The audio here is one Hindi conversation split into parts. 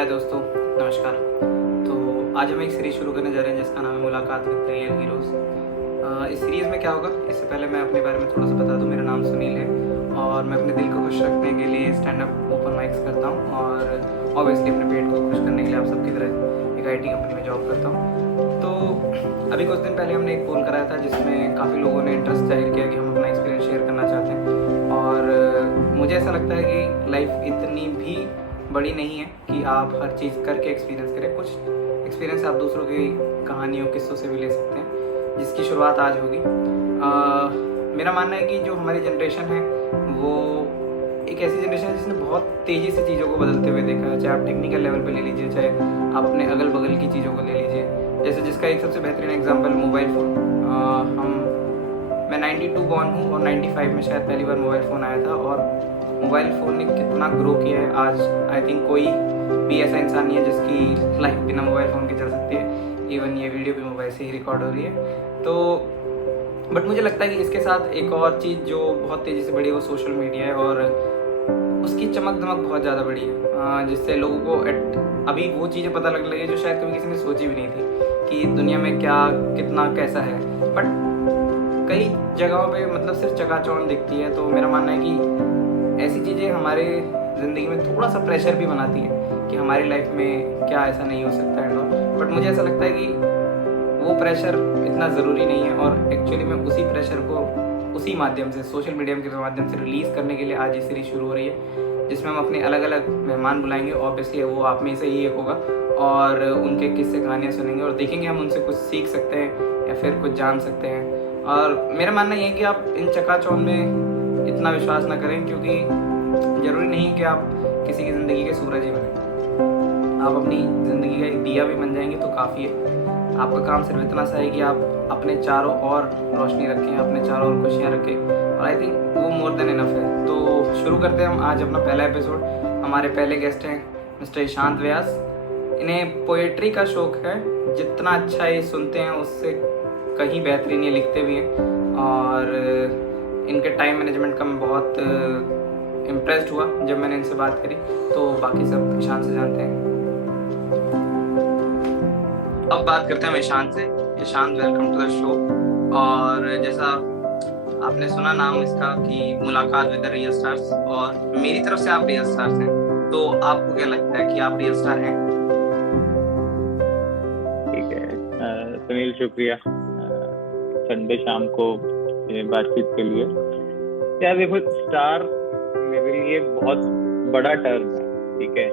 हाय दोस्तों, नमस्कार। तो आज हम एक सीरीज़ शुरू करने जा रहे हैं जिसका नाम है मुलाकात विद रियल हीरोज़। इस सीरीज़ में क्या होगा, इससे पहले मैं अपने बारे में थोड़ा सा बता दूं। मेरा नाम सुनील है और मैं अपने दिल को खुश रखने के लिए स्टैंड अप ओपन माइक्स करता हूं और ऑब्वियसली अपने पेट को खुश करने के लिए आप सबकी तरह एक IT कंपनी में जॉब करता हूं। तो अभी कुछ दिन पहले हमने एक पोल कराया था जिसमें काफ़ी लोगों ने इंटरेस्ट जाहिर किया कि हम अपना एक्सपीरियंस शेयर करना चाहते हैं। और मुझे ऐसा लगता है कि लाइफ इतनी भी बड़ी नहीं है कि आप हर चीज़ करके एक्सपीरियंस करें। कुछ एक्सपीरियंस आप दूसरों की कहानियों किस्सों से भी ले सकते हैं, जिसकी शुरुआत आज होगी। मेरा मानना है कि जो हमारी जनरेशन है वो एक ऐसी जनरेशन है जिसने बहुत तेज़ी से चीज़ों को बदलते हुए देखा है। चाहे आप टेक्निकल लेवल पे ले लीजिए, चाहे आप अपने अगल बगल की चीज़ों को ले लीजिए। जैसे जिसका एक सबसे बेहतरीन एग्जाम्पल मोबाइल फ़ोन। मैं 92 बॉर्न हूँ और 95 में शायद पहली बार मोबाइल फ़ोन आया था। और मोबाइल फ़ोन ने कितना ग्रो किया है, आज आई थिंक कोई भी ऐसा इंसान नहीं है जिसकी लाइफ बिना मोबाइल फ़ोन के चल सकती है। इवन ये वीडियो भी मोबाइल से ही रिकॉर्ड हो रही है। तो बट मुझे लगता है कि इसके साथ एक और चीज़ जो बहुत तेज़ी से बढ़ी है वो सोशल मीडिया है। और उसकी चमक दमक बहुत ज़्यादा बढ़ी है, जिससे लोगों को अभी वो चीज़ें पता लगने लगी जो शायद कभी किसी ने सोची भी नहीं थी कि दुनिया में क्या कितना कैसा है। बट कई जगहों पे मतलब सिर्फ चकाचौंध दिखती है। तो मेरा मानना है कि ऐसी चीज़ें हमारे ज़िंदगी में थोड़ा सा प्रेशर भी बनाती हैं कि हमारी लाइफ में क्या ऐसा नहीं हो सकता एंड ऑल। बट मुझे ऐसा लगता है कि वो प्रेशर इतना ज़रूरी नहीं है। और एक्चुअली में उसी प्रेशर को उसी माध्यम से, सोशल मीडिया के माध्यम से रिलीज़ करने के लिए आज ये सीरीज़ शुरू हो रही है, जिसमें हम अपने अलग अलग मेहमान बुलाएंगे। ऑब्वियसली वो आप में से ही एक होगा और उनके किस्से कहानियाँ सुनेंगे और देखेंगे हम उनसे कुछ सीख सकते हैं या फिर कुछ जान सकते हैं। और मेरा मानना ये है कि आप इन चकाचौंध में इतना विश्वास ना करें, क्योंकि ज़रूरी नहीं है कि आप किसी की ज़िंदगी के सूरज ही बने। आप अपनी ज़िंदगी का एक दिया भी बन जाएंगे तो काफ़ी है। आपका काम सिर्फ इतना सा है कि आप अपने चारों ओर रोशनी रखें, अपने चारों ओर खुशियाँ रखें, और आई थिंक वो मोर देन इनफ है। तो शुरू करते हैं हम आज अपना पहला एपिसोड। हमारे पहले गेस्ट हैं मिस्टर ईशांत व्यास। इन्हें पोएट्री का शौक़ है। जितना अच्छा ये सुनते हैं उससे कहीं बेहतरीन ये लिखते भी हैं। और इनके टाइम मैनेजमेंट का मैं बहुत इम्प्रेस्ड हुआ जब मैंने इनसे बात करी। तो बाकी सब ईशांत से जानते हैं। अब बात करते हैं ईशांत से। Ishant, welcome to the show. और जैसा आपने सुना नाम इसका कि मुलाकात विद द रियल स्टार्स, और मेरी तरफ से आप रियल स्टार्स हैं। तो आपको क्या लगता है कि आप रियल स्टार हैं? ठीक है सुनील, शुक्रिया संडे शाम को बातचीत के लिए। यार देखो, स्टार मेरे लिए बहुत बड़ा टर्म है, ठीक है।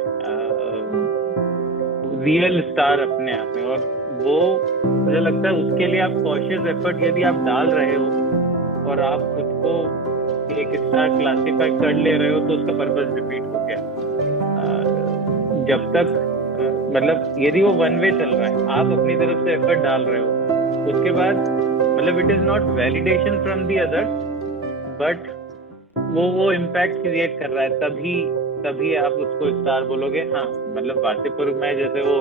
रियल स्टार अपने आप में, और वो मुझे लगता है उसके लिए आप कॉशियस एफर्ट यदि आप डाल रहे हो और आप खुद को एक स्टार क्लासिफाई कर ले रहे हो तो उसका पर्पस रिपीट हो गया। जब तक मतलब यदि वो वन वे चल रहा है, आप अपनी तरफ से एफर्ट डाल रहे हो, उसके बाद मतलब it is not validation from the others, but वो इम्पैक्ट क्रिएट कर रहा है, तभी आप उसको स्टार बोलोगे। हाँ, मतलब वासेपुर में जैसे वो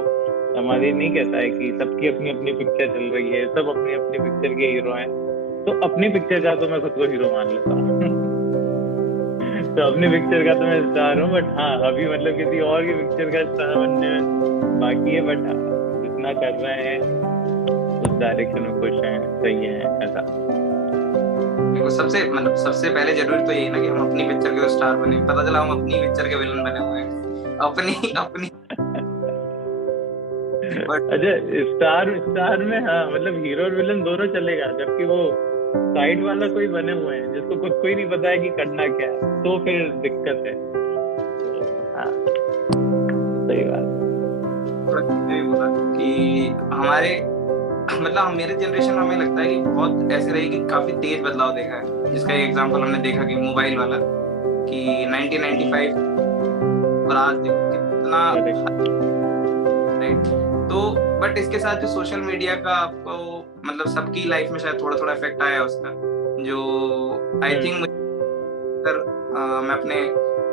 हमारी नहीं कहता है कि सबकी अपनी अपनी पिक्चर चल रही है, सब अपनी अपनी पिक्चर के हीरो हैं, तो अपनी पिक्चर का तो मैं खुद को हीरो मान लेता हूँ। तो अपनी पिक्चर का तो मैं स्टार हूँ, बट हाँ अभी मतलब किसी और की पिक्चर का स्टार बनने में बाकी है। बट जितना कर रहे हैं उस डायरेक्शन में खुश हैं, सही है ऐसा। देखो, सबसे पहले जरूरी तो यही ना कि हम अपनी पिक्चर के स्टार बने। पता चला हम अपनी पिक्चर के विलन बने हुए हैं अपनी अच्छा, स्टार में हाँ मतलब हीरो और विलन दोनों चलेगा, जबकि वो साइड वाला कोई बने हुए हैं जिसको खुद को ही नहीं पता है कि करना क्या है, तो फिर दिक्कत है। तो हाँ, सही बात बोला कि हमारे मतलब मेरे जनरेशन में हमें लगता है कि बहुत ऐसे रही कि काफी तेज बदलाव देखा है। जिसका एक एग्जांपल हमने देखा कि मोबाइल वाला, कि 1995 और आज देखो कितना राइट। तो बट इसके साथ जो सोशल मीडिया का आपको मतलब सबकी लाइफ में शायद थोड़ा थोड़ा इफेक्ट आया उसका, जो आई थिंक मैं अपने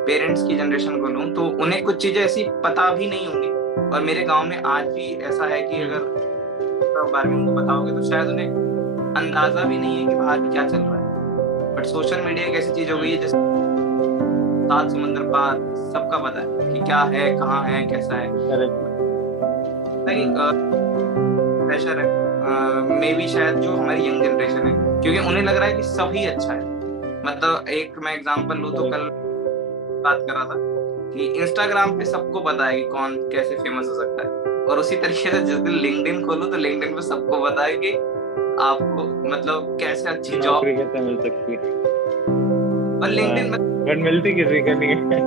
पेरेंट्स की जनरेशन को लूं तो उन्हें कुछ चीजें ऐसी पता भी नहीं होंगी। और मेरे गांव में आज भी ऐसा है कि अगर बारे में उनको बताओगे तो शायद उन्हें अंदाजा भी नहीं है कि बाहर क्या चल रहा है। बट सोशल मीडिया एक ऐसी चीज हो गई है जिस सात समंदर पार सबका पता है कि क्या है, कहाँ है, कैसा है। प्रेशर है मे बी शायद जो हमारी यंग जनरेशन है, क्योंकि उन्हें लग रहा है कि सभी अच्छा है। मतलब एक मैं एग्जांपल लूँ तो कल बात कर रहा था कि इंस्टाग्राम पे सबको पता है कि कौन कैसे फेमस हो सकता है, और उसी तरीके से जिस दिन लिंक्डइन खोलो तो लिंक्डइन पे सबको पता है कि आपको मतलब कैसे अच्छी जॉब कैसे मिल सकती है, और लिंक्डइन बट मिलती किसी का नहीं है।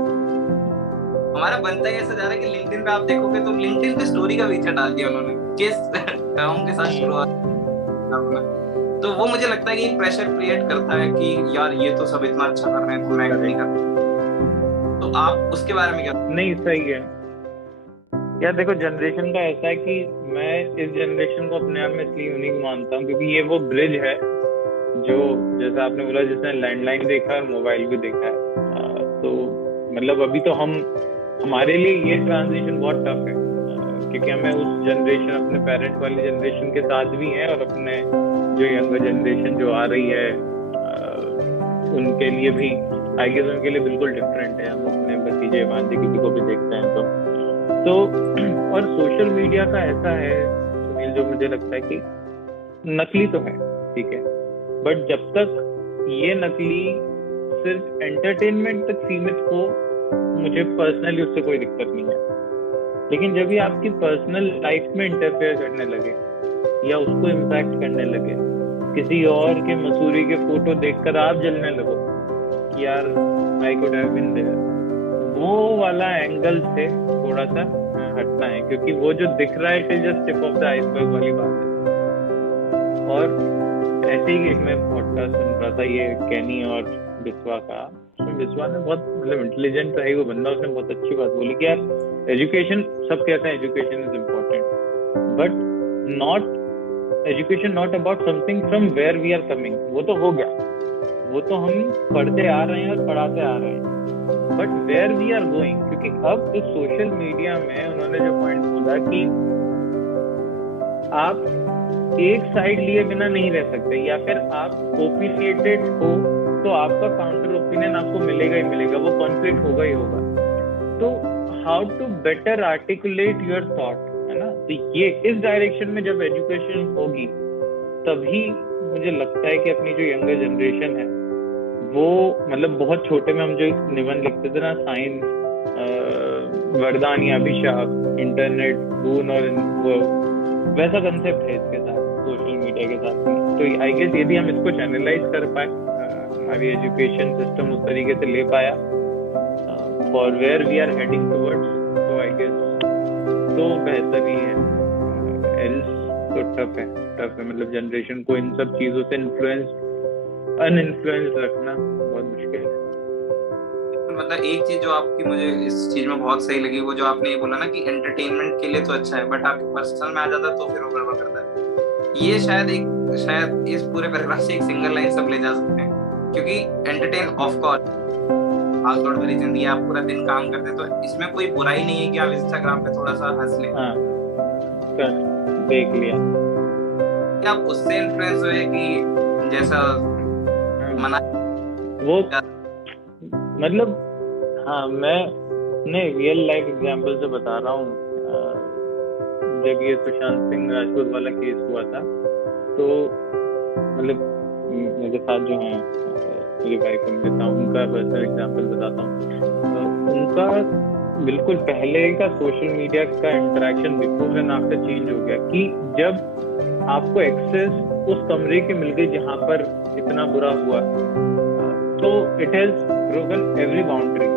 हमारा बनता ही ऐसा जा रहा है कि लिंक्डइन पे आप देखोगे तो लिंक्डइन पे स्टोरी का फीचर डाल दिया उन्होंने किस टर्म के साथ शुरुआत करना। तो वो मुझे लगता है कि प्रेशर क्रिएट करता है कि यार ये तो सब इतना अच्छा कर रहे हैं तो मैं क्यों नहीं कर। तो आप उसके बारे में क्या? नहीं सही है यार, देखो जनरेशन का ऐसा है कि मैं इस जनरेशन को अपने आप में इसलिए यूनिक मानता हूँ क्योंकि ये वो ब्रिज है जो, जैसा आपने बोला, जिसने लैंडलाइन देखा है, मोबाइल भी देखा है। तो मतलब अभी तो हमारे लिए ये ट्रांजिशन बहुत टफ है क्योंकि हमें उस जनरेशन, अपने पेरेंट्स वाली जनरेशन के साथ भी हैं, और अपने जो यंगर जनरेशन जो आ रही है उनके लिए भी आई गेस उनके लिए बिल्कुल डिफरेंट है। हम अपने भतीजे भांजे किसी को भी देखते हैं तो और सोशल मीडिया का ऐसा है सुनील, जो मुझे लगता है कि नकली तो है, ठीक है, बट जब तक ये नकली सिर्फ एंटरटेनमेंट तक सीमित हो, मुझे पर्सनली उससे कोई दिक्कत नहीं है। लेकिन जब ये आपकी पर्सनल लाइफ में इंटरफेयर करने लगे या उसको इम्पैक्ट करने लगे, किसी और के मसूरी के फोटो देखकर आप जलने लगो कि यार I could have been there, वो वाला एंगल से थोड़ा सा हटना है, क्योंकि वो जो दिख रहा है it is just tip of the iceberg वाली बात है। और ऐसे ही एक मैं पॉडकास्ट सुन रहा था, ये कैनी और बिस्वा का, उसमें बिस्वा ने बहुत मतलब इंटेलिजेंट है वो बंदा, उसने बहुत अच्छी बात बोली कि यार एजुकेशन, सब कहते हैं education is important, but education not about something from where we are coming. वो तो हो गया, वो तो हम पढ़ते आ रहे हैं और पढ़ाते आ रहे हैं, but where we are going, क्योंकि अब इस सोशल मीडिया में उन्होंने जो पॉइंट बोला कि आप एक साइड लिए बिना नहीं रह सकते, या फिर आप ओपिनियटेड हो तो आपका काउंटर ओपिनियन आपको मिलेगा ही मिलेगा, वो कॉन्फ्लिक्ट होगा ही होगा। तो how to better articulate your thought, है ना। तो ये इस डायरेक्शन में जब एजुकेशन होगी तभी मुझे लगता है कि अपनी जो यंगर जनरेशन है वो, मतलब बहुत छोटे में हम जो निबंध लिखते थे ना, साइंस वरदान या अभिशाप, इंटरनेट बून, और वो वैसा कंसेप्ट है इसके साथ, सोशल मीडिया के साथ। तो आई गेस यदि हम इसको चैनलाइज कर पाए, हमारी एजुकेशन सिस्टम उस तरीके से ले पाया for where we are heading towards, तो आई गेस तो बेहतर ही है। एल्स तो टफ है मतलब जनरेशन को इन सब चीजों से अनइन्फ्लुएंस रखना बहुत मुश्किल है। मतलब एक चीज जो आपकी मुझे इस चीज में बहुत सही लगी, वो जो आपने ये बोला ना कि एंटरटेनमेंट के लिए तो अच्छा है, बट आपके पर्सनल में आ जाता है तो फिर वो गड़बड़ करता है। ये शायद इस पूरे पैराग्राफ से एक सिंगल लाइन सब ले जा सकते हैं, क्योंकि एंटरटेन ऑफ कोर्स भाग दौड़ भरी जिंदगी, आप पूरा दिन काम करते हैं, तो इसमें कोई बुराई नहीं है कि आप इंस्टाग्राम पे थोड़ा सा हंस लें। हाँ, देख लिया, आप उससे इन्फ्लुएंस हुए कि जैसा मना वो मतलब, हाँ मैं रियल लाइफ एग्जांपल से बता रहा हूँ। जब ये सुशांत सिंह राजपूत वाला केस हुआ था, तो मतलब मेरे साथ जो हैं मेरी वाइफ अमृता, उनका पर्सनल एग्जांपल बताता हूँ। उनका बिल्कुल पहले का सोशल मीडिया का interaction before and after change हो गया कि जब आपको एक्सेस उस कमरे के मिल गई जहाँ पर इतना बुरा हुआ, तो it has broken every boundary.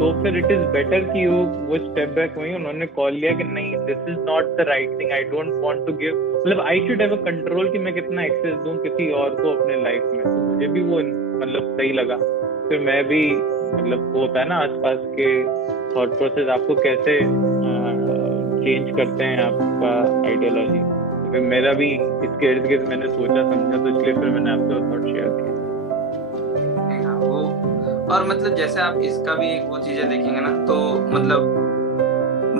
तो फिर इट इज बेटर कि वो स्टेप बैक हुई, उन्होंने कॉल लिया कि नहीं, this is not the right thing, I don't want to give, मतलब I should have a control कि मैं कितना एक्सेस दूं किसी और को अपने लाइफ में। तो मुझे भी वो मतलब सही लगा। फिर मैं भी मतलब वो होता है ना आसपास के थॉट प्रोसेस आपको कैसे चेंज करते हैं आपका आइडियोलॉजी। फिर मेरा भी इसके इर्द गिर्द मैंने सोचा समझा, तो इसलिए फिर मैंने आपको थॉट शेयर किया। और मतलब जैसे आप इसका भी एक वो चीजें देखेंगे ना, तो मतलब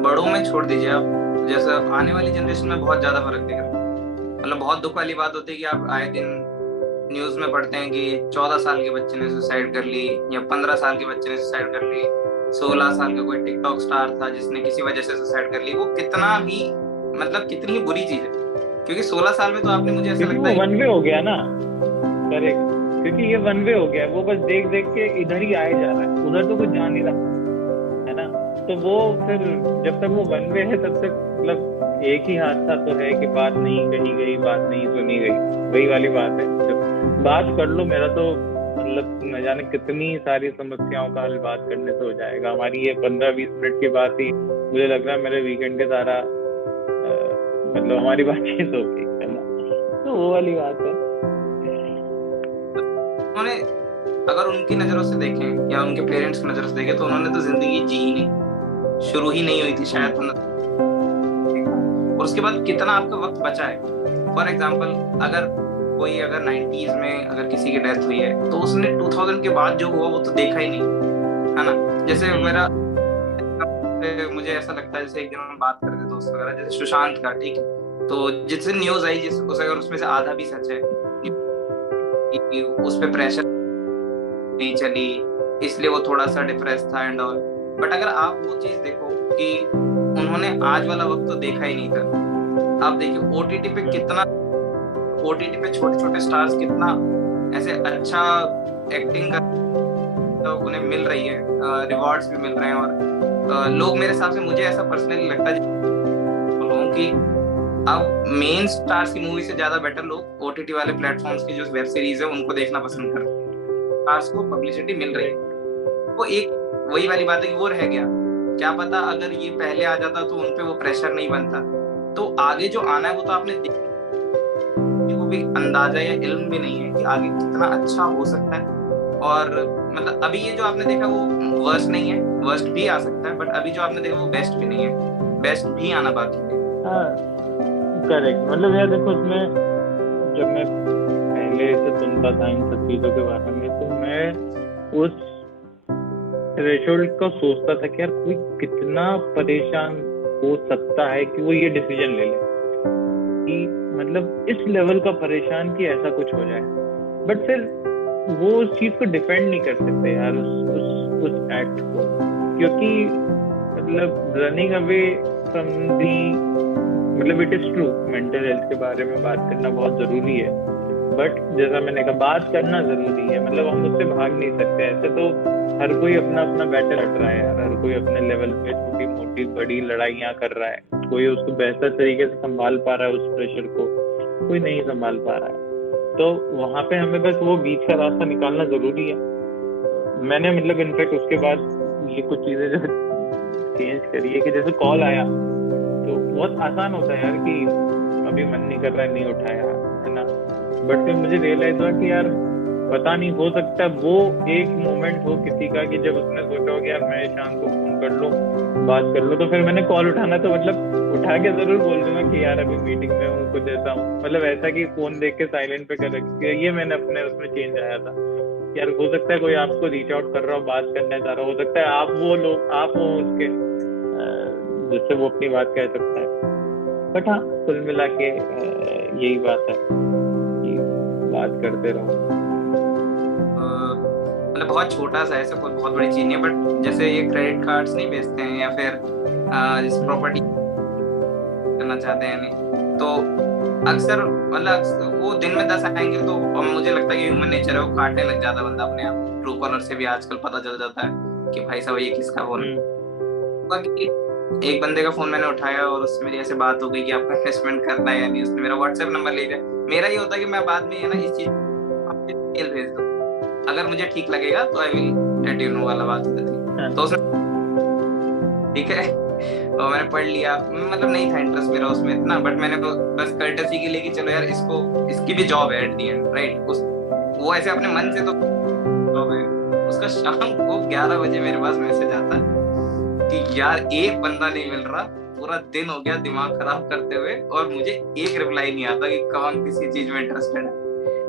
बड़ों में छोड़ दीजिए आप, जैसे आने वाली जनरेशन में बहुत ज्यादा फर्क दिख रहा है। मतलब बहुत दुख वाली बात होती है कि आप आए दिन न्यूज में पढ़ते हैं कि 14 साल के बच्चे ने सुसाइड कर ली, या 15 साल के बच्चे ने सुसाइड कर ली, 16 साल का कोई टिकटॉक स्टार था जिसने किसी वजह से सुसाइड कर ली, वो कितना भी मतलब कितनी ही बुरी चीज है, क्योंकि 16 साल में तो आपने, मुझे ऐसा क्योंकि लगता वो है वन वे हो गया ना। करेक्ट, क्योंकि ये वन वे हो गया, वो बस देख देख के इधर ही आए जा रहा है, उधर तो कुछ जा नहीं रहा है ना। तो वो फिर जब तक वो वन वे है तब तक मतलब एक ही हादसा तो है कि बात नहीं कही गई, बात नहीं सुनी गई, वही वाली बात है। जब बात कर लो, मेरा तो मतलब न जाने कितनी सारी समस्याओं का हल बात करने से हो जाएगा। हमारी ये 15-20 मिनट की बात ही मुझे लग रहा है मेरे वीकेंड के सारा मतलब हमारी बातचीत हो गई है ना। तो वो वाली बात है। उन्होंने, अगर उनकी नजरों से देखें या उनके पेरेंट्स की नजरों से देखें, तो उन्होंने तो जिंदगी जी ही नहीं, शुरू ही नहीं हुई थी शायद। और उसके बाद कितना आपका वक्त बचा है। फॉर एग्जाम्पल, अगर 90s में अगर किसी की डेथ हुई है, तो उसने 2000 के बाद जो हुआ वो तो देखा ही नहीं, है ना। जैसे मुझे ऐसा लगता है, जैसे एक दिन हम बात कर रहे थे दोस्त वगैरह, जैसे सुशांत का, ठीक है, तो जितने न्यूज आई, अगर उसमें से आधा भी सच है कि उस पे प्रेशर नहीं चली, इसलिए वो थोड़ा सा डिप्रेस था एंड ऑल। बट अगर आप वो चीज देखो कि उन्होंने आज वाला वक्त तो देखा ही नहीं था। आप देखिए ओटीटी पे छोटे छोटे स्टार्स कितना ऐसे अच्छा एक्टिंग कर, तो उन्हें मिल रही है, रिवॉर्ड्स भी मिल रहे हैं। और लोग, मेरे हिसाब से, मुझे ऐसा पर्सनली लगता है कि अब मेन स्टार्स की मूवी से ज्यादा बेटर लोग ओटीटी वाले प्लेटफॉर्म्स की जो वेब सीरीज है उनको देखना पसंद करते हैं। स्टार्स को पब्लिसिटी मिल रही है, वो एक वही वाली बात है कि वो रह गया। क्या पता अगर ये पहले आ जाता तो उनपे वो प्रेशर नहीं बनता, तो आगे जो आना है वो तो आपने वो भी अंदाजा या इल्म भी नहीं है कि आगे कितना अच्छा हो सकता है। और मतलब अभी ये जो आपने देखा वो वर्स्ट नहीं है, वर्स्ट भी आ सकता है, बट अभी जो आपने देखा वो बेस्ट भी नहीं है, बेस्ट भी आना बाकी है। हाँ करेक्ट, मतलब यार देखो, उसमें जब मैं पहले से सुनता था इन सब चीजों के बारे में, तो मैं उस थ्रेशोल्ड को सोचता था कि यार कोई कितना परेशान हो सकता है कि वो ये डिसीजन ले ले, कि मतलब इस लेवल का परेशान कि ऐसा कुछ हो जाए। बट फिर वो उस चीज को डिफेंड नहीं कर सकते यार, उस एक्ट को, क्योंकि मतलब रनिंग अवे फ्रॉम दी, मतलब it is true, mental health के बारे में बात करना बहुत जरूरी है। बट जैसा मैंने कहा, बात करना जरूरी है, मतलब हम उससे भाग नहीं सकते। ऐसे तो हर कोई अपना अपना बैटल लड़ रहा है यार, हर कोई अपने लेवल पे छोटी मोटी बड़ी लड़ाइयाँ कर रहा है, कोई उसको बेहतर तरीके से संभाल पा रहा है उस प्रेशर को, कोई नहीं संभाल पा रहा है। तो वहां पे हमें बस वो बीच का रास्ता निकालना जरूरी है। मैंने मतलब इनफैक्ट उसके बाद ये कुछ चीजें जो चेंज करी है, कि जैसे कॉल आया तो बहुत आसान होता है यार कि अभी मन नहीं कर रहा है, नहीं उठाया, है ना। बट फिर मुझे रियलाइज हुआ कि यार पता नहीं, हो सकता है वो एक मोमेंट हो किसी का कि जब उसने सोचा हो कि यार मैं शाम को फोन कर लूं, बात कर लूं, तो फिर मैंने कॉल उठाना, तो मतलब उठा के जरूर बोल दूंगा कि यार अभी मीटिंग में हूँ, कुछ ऐसा हूँ, मतलब ऐसा कि फोन देख के साइलेंट पे कर रखी। ये मैंने अपने उसमें चेंज आया था, यार हो सकता है कोई आपको रीच आउट कर रहा हो, बात करना चाह रहा हो सकता है आप वो लोग आप हो उसके जिससे वो अपनी बात कह सकता है। बट हाँ, कुल मिला के यही बात है कि बात करते रहो। मतलब बहुत छोटा सा, ऐसा कोई बहुत बड़ी चीज नहीं है, बट जैसे ये क्रेडिट कार्ड्स नहीं बेचते हैं, या फिर जिस प्रॉपर्टी करना चाहते हैं नहीं, तो अक्सर मतलब वो दिन में 10 आएंगे, तो मुझे लगता है कि ह्यूमन नेचर है, वो काटने लग जाता है बंदा अपने आप। ट्रू कॉलर से भी आजकल पता चल जाता है कि भाई साहब ये किसका फोन है। एक बंदे का फोन मैंने उठाया और उससे मेरी ऐसे बात हो गई कि आपका इन्वेस्टमेंट करना है या नहीं। उसने मेरा व्हाट्सएप नंबर ले लिया। मेरा ये होता है कि मैं बाद में, है ना, इस चीज मेल भेज दो, अगर मुझे ठीक लगेगा तो I will let you know वाला बात होती थी। तो उसने ठीक है, तो मैंने पढ़ लिया, मतलब नहीं था इंटरेस्ट मेरा उसमें इतना, बट मैंने तो बस कर्टसी के लिए कि चलो यार इसकी भी जॉब है एट द एंड, राइट। वो ऐसे अपने मन से तो जॉब है। उसका शाम को 11 बजे मेरे पास मैसेज आता है कि यार एक बंदा नहीं मिल रहा, पूरा दिन हो गया दिमाग खराब करते हुए, और मुझे एक रिप्लाई नहीं आता कि कौन किसी चीज में इंटरेस्टेड है।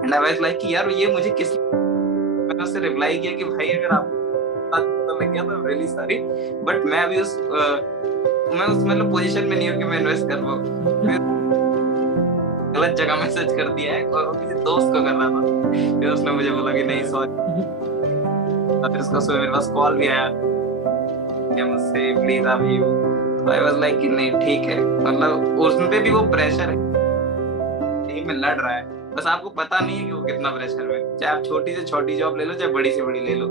एंड आई वाज लाइक कि यार ये मुझे किस, मैंने उससे रिप्लाई किया कि भाई अगर आप तो लग गया तो रियली सॉरी, बट मैं अभी उस मतलब पोजीशन में नहीं हूँ कि मैं इन्वेस्ट कर पाऊँ। गलत जगह मैसेज कर दिया है, और वो किसी दोस्त को कर रहा था। फिर उसने मुझे बोला कि नहीं सॉरी, फिर उसका सुबह मेरे पास कॉल भी आया कि मुझसे प्लीज आप यू, तो आई वाज लाइक कि नहीं ठीक है, मतलब उसमें पे भी वो प्रेशर है, यही में लड़ रहा है, बस आपको पता नहीं है कि वो कितना प्रेशर में है। चाहे आप छोटी से छोटी जॉब ले लो, चाहे बड़ी से बड़ी ले लो।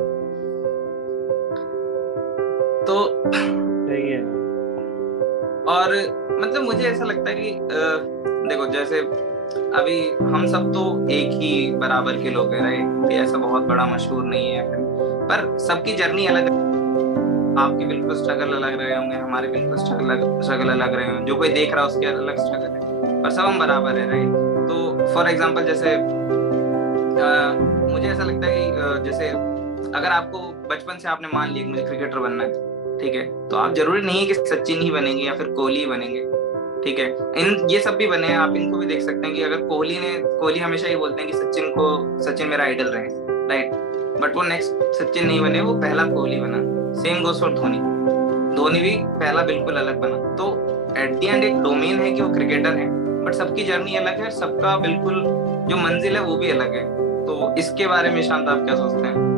तो सही है। और मतलब मुझे ऐसा लगता है कि देखो जैसे अभी हम सब तो एक ही बराबर के लोग हैं, राइट, ऐसा बहुत बड़ा मशहूर नहीं है, पर सबकी जर्नी अलग है। आपके बिल्कुल स्ट्रगल अलग रहे होंगे, हमारे बिल्कुल स्ट्रगल अलग रहे होंगे, जो कोई देख रहा है उसके अलग स्ट्रगल है, पर सब हम बराबर है, राइट। तो फॉर एग्जांपल जैसे मुझे ऐसा लगता है कि जैसे अगर आपको बचपन से आपने मान लिया कि मुझे क्रिकेटर बनना है, ठीक है, तो आप जरूरी नहीं है कि सचिन ही बनेंगे या फिर कोहली ही बनेंगे, ठीक है, इन ये सब भी बने हैं, आप इनको भी देख सकते हैं कि अगर कोहली हमेशा ये बोलते हैं कि सचिन मेरा आइडल रहे, राइट, बट वो नेक्स्ट सचिन नहीं बने, वो पहला कोहली बना। सेम गोस फॉर धोनी भी पहला बिल्कुल अलग बना। तो एट द एंड एक डोमेन है कि वो क्रिकेटर है, बट सबकी जर्नी अलग है, सबका बिल्कुल जो मंजिल है वो भी अलग है। तो इसके बारे में शांत आप क्या सोचते हैं?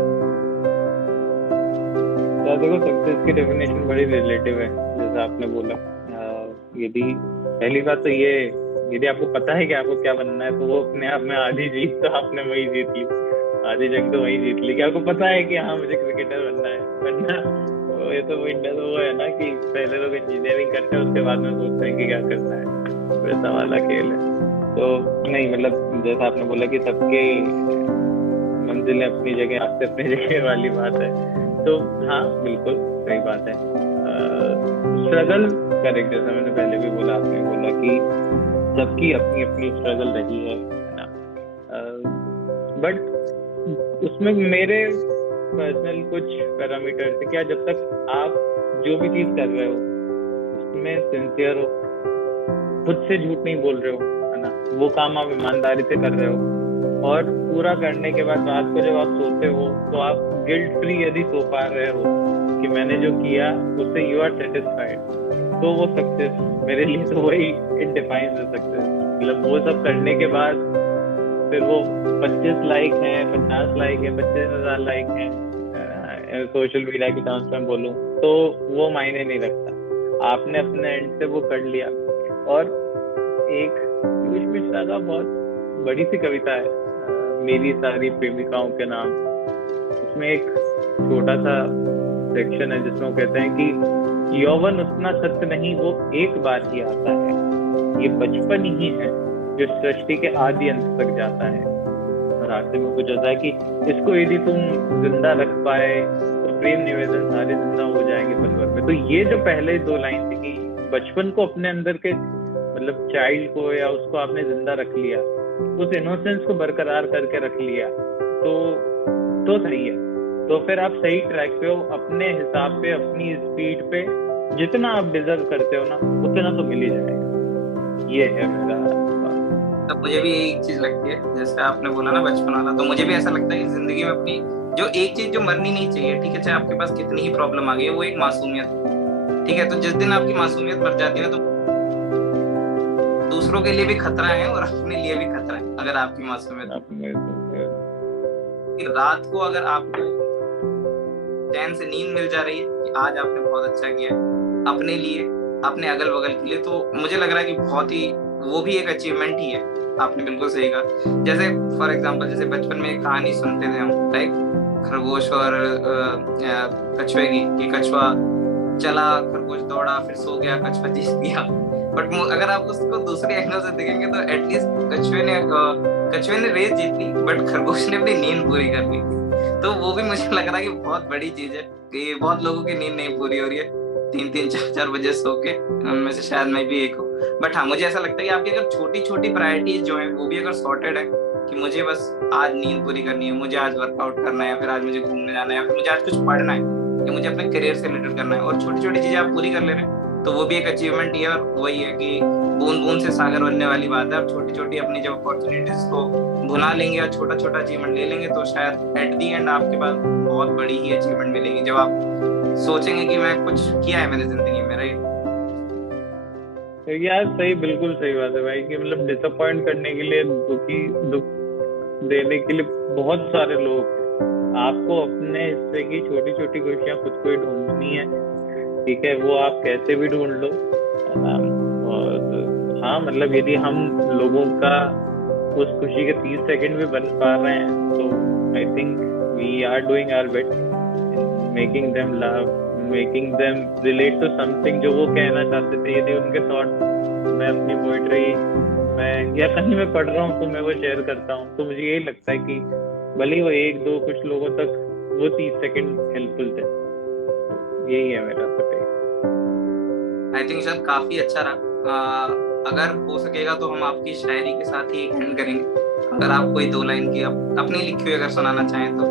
तो देखो सक्सेस की डेफिनेशन बड़ी रिलेटिव है, जैसा आपने बोला। यदि पहली बात तो ये, यदि आपको पता है कि आपको क्या बनना है, तो वो अपने आप में आधी जीत तो आपने वही जीत ली, आधी जंग तो वही जीत ली, कि आपको पता है कि हाँ मुझे क्रिकेटर बनना है। वरना वो ये तो वो है ना कि पहले लोग इंजीनियरिंग करते हैं, उसके बाद में सोचते हैं कि क्या करना है, वैसा वाला खेल है। तो नहीं, मतलब जैसा आपने बोला कि सबके मंजिलें अपनी जगह, रास्ते अपनी जगह वाली बात है, तो हाँ बिल्कुल सही बात है। स्ट्रगल करेक्ट, जैसा मैंने पहले भी बोला, आपने बोला कि सबकी अपनी अपनी स्ट्रगल रही है ना, बट उसमें मेरे पर्सनल कुछ पैरामीटर थे। क्या जब तक आप जो भी चीज कर रहे हो उसमें सिंसियर हो, खुद से झूठ नहीं बोल रहे हो, है ना, वो काम आप ईमानदारी से कर रहे हो, और पूरा करने के बाद रात को जब आप सोते हो तो आप गिल्ट फ्री यदि सो पा रहे हो कि मैंने जो किया उससे यू आर सेटिस्फाइड, तो वो सक्सेस मेरे लिए तो वही इट डिफाइंस द सक्सेस। मतलब वो सब करने के बाद फिर वो 25 लाइक हैं, 50 लाइक है, 25,000 लाइक हैं, सोशल मीडिया की टर्म्स में बोलूं तो वो मायने नहीं रखता, आपने अपने एंड से वो कर लिया। और एक पीयूष मिश्रा का बहुत बड़ी सी कविता है, मेरी सारी प्रेमिकाओं के नाम, उसमें एक छोटा सा सेक्शन है जिसमें वो कहते हैं कि यौवन उतना सत्य नहीं, वो एक बार ही आता है, ये बचपन ही है जो सृष्टि के आदि अंत तक जाता है। और आखिर में कुछ होता है कि इसको यदि तुम जिंदा रख पाए तो प्रेम निवेदन सारे जिंदा हो जाएंगे पल भर में। तो ये जो पहले 2 लाइन थी कि बचपन को अपने अंदर के, मतलब चाइल्ड को या उसको आपने जिंदा रख लिया, उस इनोसेंस को बरकरार करके रख लिया, तो सही है। तो फिर आप सही ट्रैक पे हो, अपने हिसाब पे, अपनी स्पीड पे, जितना आप डिजर्व करते हो ना उतना तो मिल ही जाएगा। ये है मेरा बात। तो मुझे भी एक चीज लगती है, जैसे आपने बोला ना बचपन वाला, तो मुझे भी ऐसा लगता है कि जिंदगी में अपनी जो एक चीज जो मरनी नहीं चाहिए, ठीक है, चाहे आपके पास कितनी ही प्रॉब्लम आ गई है, वो एक मासूमियत, ठीक है। तो जिस दिन आपकी मासूमियत मर जाती है ना, तो दूसरों के लिए भी खतरा है और अपने लिए भी खतरा है। अगर आपकी मासूमियत, रात को अगर आपको चैन से नींद मिल जा रही है कि आज आपने बहुत अच्छा किया अपने लिए, अपने अगल बगल के लिए, तो मुझे लग रहा है कि बहुत ही वो भी एक अचीवमेंट ही है। आपने बिल्कुल सही कहा। जैसे फॉर एग्जांपल, जैसे बचपन में एक कहानी सुनते थे हम, लाइक खरगोश और कछुए की, कि कछुआ चला, खरगोश दौड़ा, फिर सो गया, कछुआ जीत गया। बट अगर आप उसको दूसरे एंगल से देखेंगे तो एटलीस्ट कछुए ने रेस जीत ली, बट खरगोश ने अपनी नींद पूरी कर ली। तो वो भी मुझे लग रहा है कि बहुत बड़ी चीज है कि बहुत लोगों की नींद नहीं पूरी हो रही है, 3-3, 4-4 बजे सो के, उनमें से शायद मैं भी एक हूँ। बट हाँ, मुझे ऐसा लगता है कि आपकी अगर छोटी छोटी प्रायोरिटीज जो है वो भी अगर सॉर्टेड है, कि मुझे बस आज नींद पूरी करनी है, मुझे आज वर्कआउट करना है, या फिर आज मुझे घूमने जाना है, या फिर मुझे आज कुछ पढ़ना है, या मुझे अपने करियर से रिलेटेड करना है, और छोटी छोटी चीजें आप पूरी कर ले रहे हैं, तो वो भी एक अचीवमेंट ही है। और वही है कि बूंद बूंद से सागर बनने वाली बात है। आप छोटी छोटी अपनी जब अपॉर्चुनिटीज को भुला लेंगे और छोटा छोटा अचीवमेंट ले लेंगे, तो शायद एट दी एंड आपके पास बहुत बड़ी ही अचीवमेंट मिलेगी, जब आप सोचेंगे कि मैं कुछ किया है मैंने जिंदगी में, राइट। तो यार सही, बिल्कुल सही बात है भाई कि मतलब डिसअपॉइंट करने के लिए, दुख देने के लिए बहुत सारे लोग हैं। आपको अपने हिस्से की छोटी छोटी खुशियां खुद को ही ढूंढनी है, ठीक है, वो आप कैसे भी ढूंढ लो। और हाँ मतलब यदि हम लोगों का उस खुशी के 30 सेकंड भी बन पा रहे हैं तो I think we are doing our best, making them love, making them relate to something जो वो कहना चाहते थे। यदि उनके थॉट मैं अपनी पोइट्री मैं या कहीं मैं पढ़ रहा हूँ तो मैं वो शेयर करता हूँ, तो मुझे यही लगता है कि भले ही वो एक दो कुछ लोगों तक वो 30 सेकंड हेल्पफुल थे। यही है मेरा पता। आई थिंक सर काफी अच्छा रहा। अगर हो सकेगा तो हम आपकी शायरी के साथ ही एंड करेंगे। अगर आप कोई 2 लाइन की अपनी लिखी हुई अगर सुनाना चाहें तो।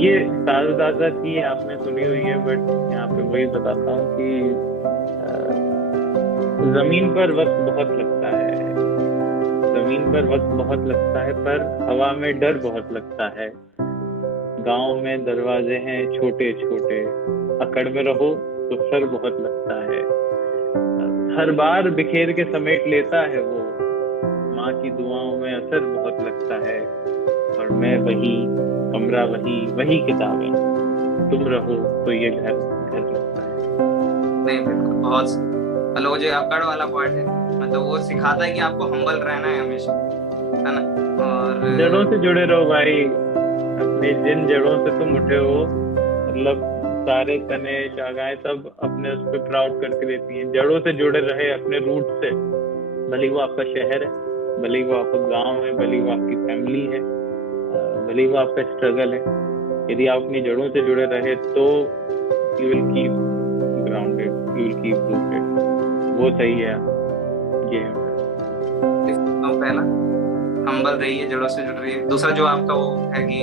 ये दादा की आपने सुनी हुई है, बट यहाँ पे वही बताता हूँ कि जमीन पर वक्त बहुत लगता है, जमीन पर वक्त बहुत लगता है, पर हवा में डर बहुत लगता है। गांव में दरवाजे हैं छोटे छोटे, अकड़ में रहो तो सर बहुत लगता है। हर बार बिखेर के समेट लेता है वो, माँ की दुआओं में असर बहुत लगता है। और मैं वही कमरा वही किताबें, तुम रहो तो ये घर घर लगता है। नहीं बिल्कुल, बहुत मतलब जो अकड़ वाला पार्ट है, मतलब वो सिखाता है कि आपको हम्बल रहना है हमेशा, है ना। और जड़ों से जुड़े रहो भाई, अपनी जिन जड़ों से तुम उठे हो, मतलब सारे तने शाखाएं सब अपने उस पर प्राउड करके देती हैं। जड़ों से जुड़े रहे अपने रूट से, भले वो आपका शहर है, भले वो आपका गांव है, भले वो आपकी फैमिली है, भले वो आपका स्ट्रगल है। यदि आप अपनी जड़ों से जुड़े रहे तो you will keep grounded, you will keep rooted. वो सही है ये। पहला हम्बल रहिए, जड़ों से जुड़ रही है। दूसरा जो आपका वो है कि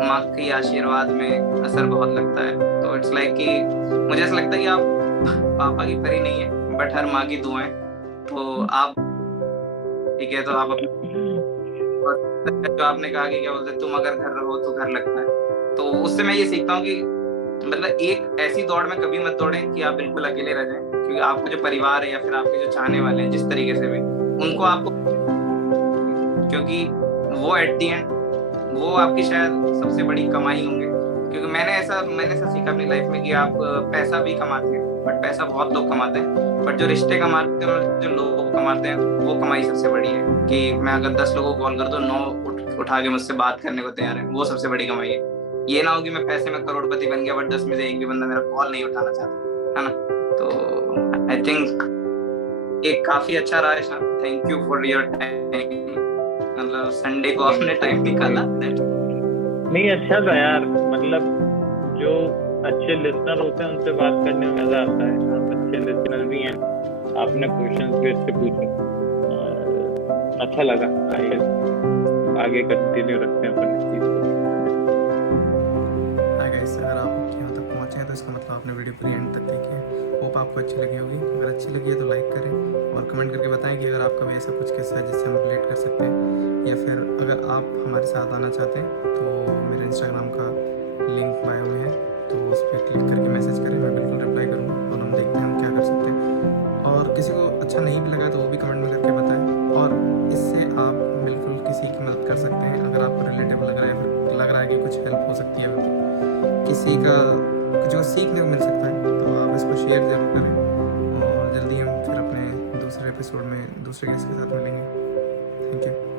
माँ के आशीर्वाद में असर बहुत लगता है। तो इट्स लाइक कि मुझे ऐसा लगता है कि आप पापा की परी नहीं है, बट हर माँ की दुआएं। तो आप ठीक है, तो आप जो आपने कहा कि क्या बोलते तुम अगर घर रहो तो घर लगता है, तो उससे मैं ये सीखता हूँ कि मतलब एक ऐसी दौड़ में कभी मत दौड़ें कि आप बिल्कुल अकेले रह जाएं, क्योंकि आपको जो परिवार है या फिर आपके जो चाहने वाले हैं जिस तरीके से भी, उनको आपको, क्योंकि वो एट दी एंड वो आपकी शायद सबसे बड़ी कमाई होंगे। क्योंकि मैंने ऐसा सीखा अपनी लाइफ में कि आप पैसा भी कमाते हैं, बट पैसा बहुत लोग कमाते हैं, बट जो रिश्ते कमाते हैं, जो लोग कमाते हैं, वो कमाई सबसे बड़ी है। कि मैं अगर 10 लोगों को कॉल कर दूं, 9 उठा के मुझसे बात करने को तैयार है, वो सबसे बड़ी कमाई है। ये ना हो कि मैं पैसे में करोड़पति बन गया बट 10 में से एक भी बंदा मेरा कॉल नहीं उठाना चाहता, है ना। तो आई थिंक एक काफी अच्छा रहा है sir. Thank you for your time, मतलब संडे को आपने टाइम निकाला। नहीं अच्छा था यार, मतलब जो अच्छे लिसनर होते हैं उनसे बात करने में मजा आता है। आप अच्छे लिसनर भी हैं, आपने क्वेश्चंस भी अच्छे पूछे, अच्छा लगा। आगे कंटिन्यू रखते हैं अपन इस चीज को। हाय गाइस, अगर आप यहाँ तक पहुँचे हैं तो इसका मतलब आपने वीडियो पूरी एंड तक देखी है। होप आपको अच्छी लगी होगी। अगर अच्छी लगी है तो लाइक करें और कमेंट करके बताएं कि अगर आपका भी ऐसा कुछ किस्सा है जिससे हम रिलेट कर सकते हैं, या फिर अगर आप हमारे साथ आना चाहते हैं तो मेरे इंस्टाग्राम का लिंक बायो में है, तो उस पर क्लिक करके मैसेज करें, मैं बिल्कुल रिप्लाई करूँगा और हम देखते हैं हम क्या कर सकते हैं। और किसी को अच्छा नहीं भी लगा तो वो भी कमेंट में करके बताएं, और इससे आप बिल्कुल किसी की मदद कर सकते हैं। अगर आपको रिलेटेबल लग रहा है, फिर लग रहा है कि कुछ हेल्प हो सकती है, तो किसी का जो सीखने को मिल सकता है, तो आप इसको शेयर ज़रूर करें। और जल्दी हम फिर अपने दूसरे एपिसोड में दूसरे गेस्ट के साथ मिलेंगे। Thank you.